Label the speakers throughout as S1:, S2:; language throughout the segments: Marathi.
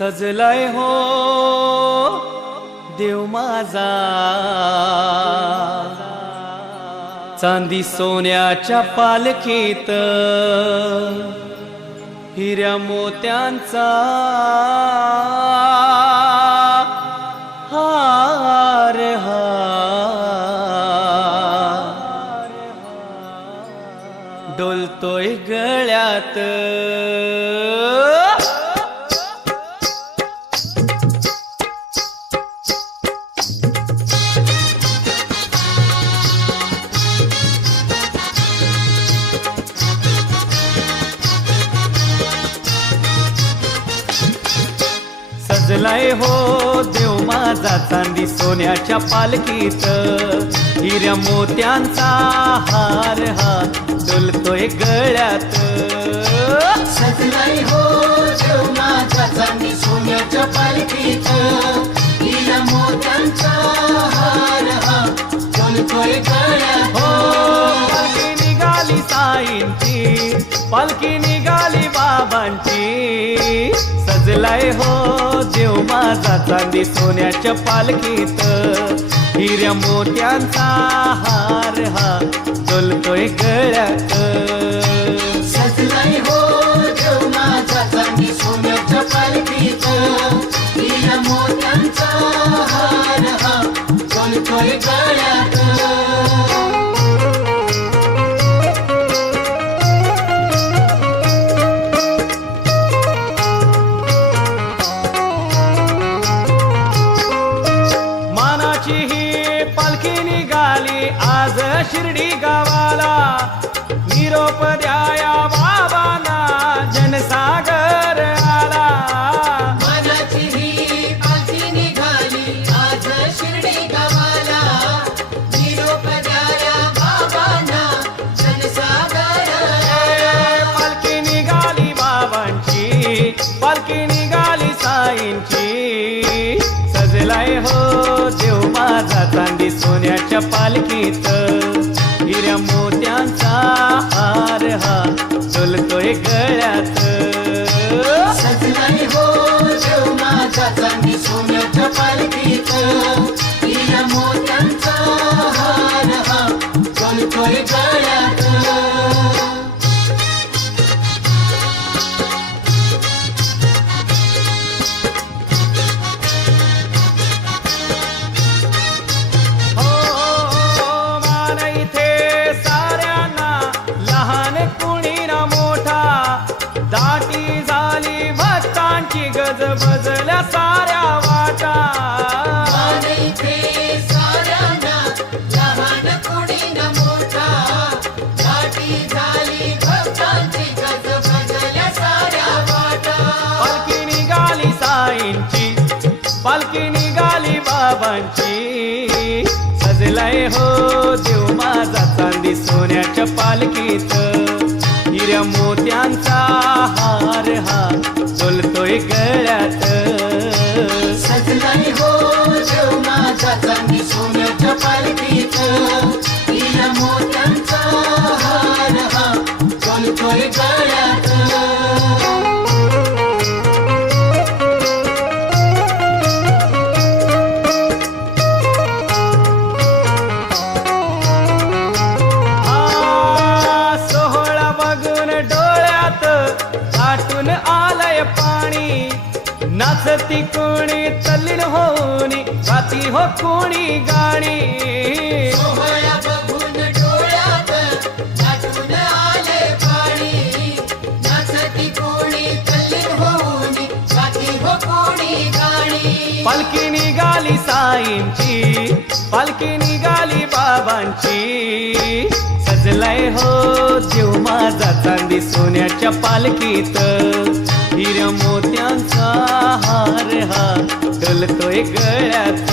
S1: सजलाय हो देव माझा. चांदी सोन्याच्या पालखीत हिऱ्या मोत्यांचा हार हा डोलतोय गळ्यात. सजलाय हो देव माझा चांदी सोन्याच्या पालखीत. हिऱ्या मोत्यांचा हार हा डोलतोय गळ्यात.
S2: सजलाई हो देव माझा चांदी सोन्याच्या पालखीत. हिरा मोत्यांचा हार हा बोलतोय गळ्यात.
S1: हो पालखी निघाली साईंची. पालखी निघाली बाबांची. सजलाय हो देव माझा चांदी सोन्याच्या पालखीत. हिऱ्या मोत्यांचा हार हा डोलतोय गळ्यात.
S2: सजलाई हो देव माझा चांदी सोन्याच्या पालखीत. हिरा मोत्यांचा हार हा बोलतोय गळ्यात.
S1: शिर्डी गावाला निरोप द्याया बाबांना जनसागर आला.
S2: मनाची ही पालखी निघाली. आज शिर्डी गावाला निरोप द्याया बाबांना जनसागर
S1: ए, पालखी निघाली बाबांची पालखी निघाली साईंची. सजलाय हो देव माझा चांदी सोन्याच्या पालखीत दाटी झाली भक्तांची गज बजल्या सारे हो देव माझा चांदी सोन्याच्या पालखीत. हिऱ्या मोत्यांचा हार हा डोलतोय गळ्या गाती हो कोणी गाणी.
S2: गाती हो कोणी गाणी.
S1: पालखी निघाली साईंची पालखी निघाली बाबांची. सजलाय हो जीव माझा चांदी सोन्याच्या पालखीत. हिऱ्या मोत्यांचा हार हा डोलतोय गळ्यात.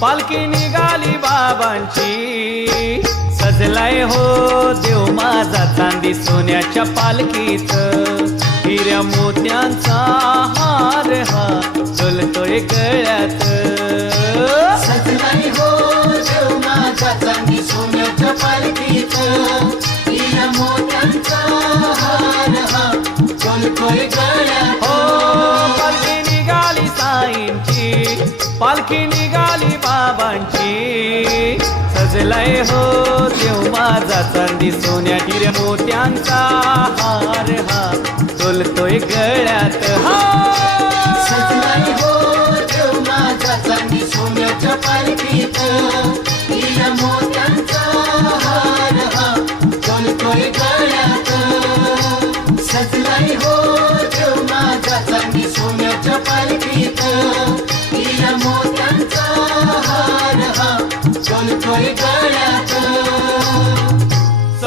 S1: पालखी निघाली बाबांची. सजलाय हो देव माझा चांदी सोन्याच्या पालखीत. हिऱ्या मोत्यांचा हार हा चलतोय गळ्यात.
S3: सजलाय हो देव माझा चांदी सोन्याच्या पालखीत. हिरा मोत्यांचा हार हा डोलतोय गळ्यात.
S1: हो पालखी निघाली बाबांची. सजलाय हो देव माझा चांदी सोन्या हिऱ्या मोत्यांचा हार हा. डोलतोय गळ्यात हा.
S3: सजलाय हो देव माझा चांदी सोन्याच्या पालखी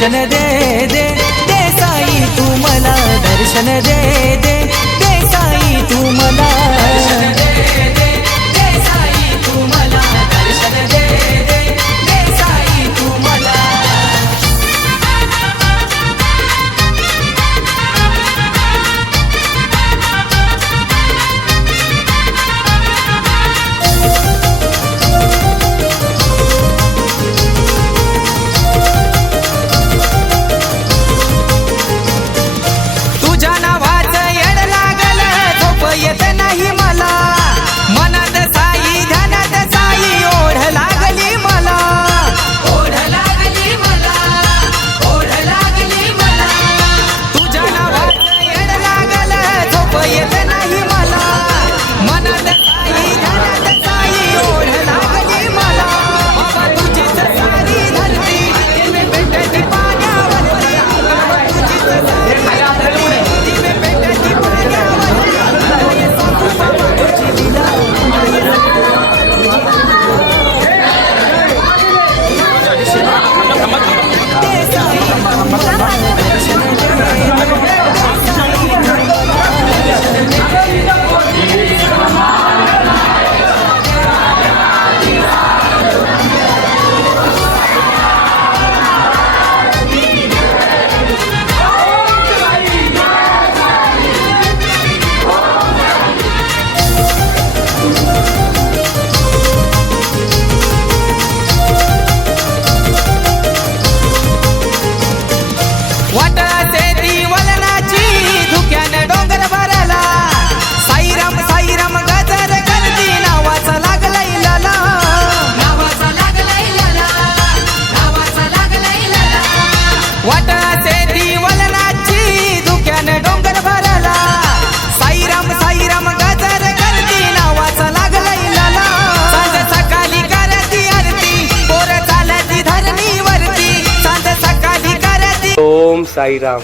S2: दर्शन दे दे. देसाई तू मला दर्शन दे दे. देसाई तू मला वाटळाचे ती वलनाची डोंगर भरला. साईराम साईराम गजर गर्दी नावाचा लागलाय लाला. सांज सकाळी करती आरती पोर चालती धरणीवरती. सांज सकाळी करती
S4: ओम साईराम.